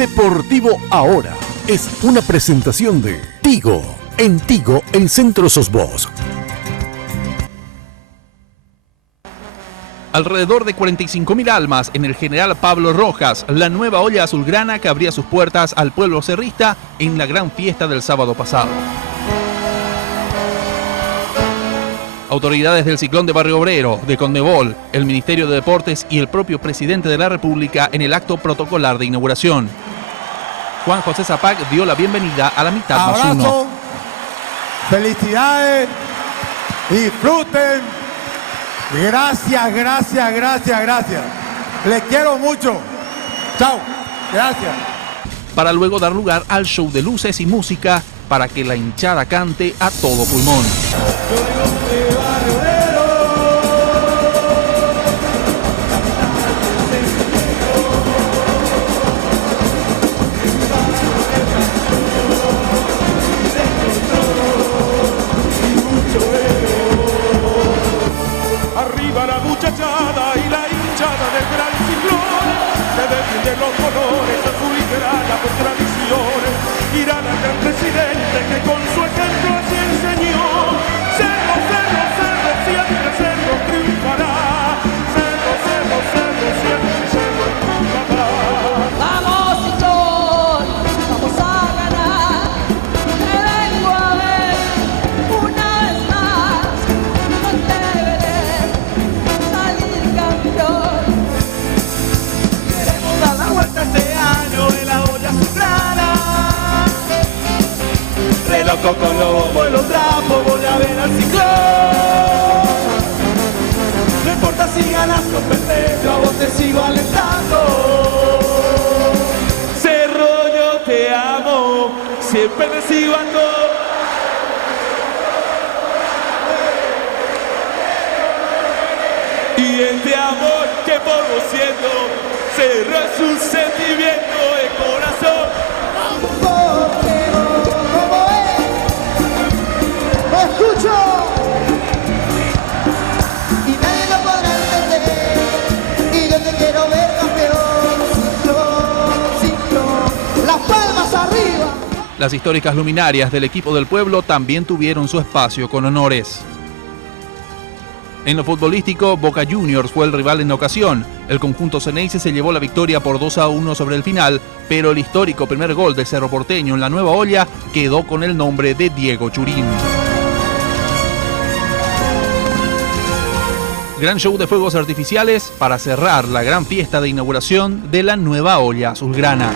Deportivo Ahora es una presentación de Tigo. En Tigo, el centro sos vos. Alrededor de 45.000 almas en el General Pablo Rojas, la nueva olla azulgrana que abría sus puertas al pueblo cerrista en la gran fiesta del sábado pasado. Autoridades del Ciclón de Barrio Obrero, de Conmebol, el Ministerio de Deportes y el propio presidente de la República en el acto protocolar de inauguración. Juan José Zapac dio la bienvenida a la mitad más uno. Abrazo, felicidades, disfruten. Gracias, gracias, gracias, gracias. Les quiero mucho. Chao. Gracias. Para luego dar lugar al show de luces y música para que la hinchada cante a todo pulmón. Y la hinchada del gran ciclón se defiende los colores azul y grana por tradiciones. Irá al gran presidente que con su ejemplo así enseñó. Cerro, cerro, cerro, siempre cerro triunfará. Cerro, cerro, cerro, siempre cerro triunfará. Vamos ciclón, vamos a ganar. Te vengo a ver una vez más. No te veré salir campeón. Queremos dar la vuelta este año en la olla azulgrana. Reloco con lobo en los trapos, voy a ver al ciclón. No importa si ganas o perdés, yo a vos te sigo alentando. Cerro, yo te amo, siempre te sigo ando. Y este amor que por vos siento, Cerro es un sentimiento de corazón. ¡Lo escucho! Y nadie lo podrá entender. Y yo te quiero ver campeón. Ciclón, ciclón. Las palmas arriba. Las históricas luminarias del equipo del pueblo también tuvieron su espacio con honores. En lo futbolístico, Boca Juniors fue el rival en la ocasión. El conjunto ceneice se llevó la victoria por 2-1 sobre el final, pero el histórico primer gol de Cerro Porteño en la nueva olla quedó con el nombre de Diego Churín. Gran show de fuegos artificiales para cerrar la gran fiesta de inauguración de la nueva olla azulgrana.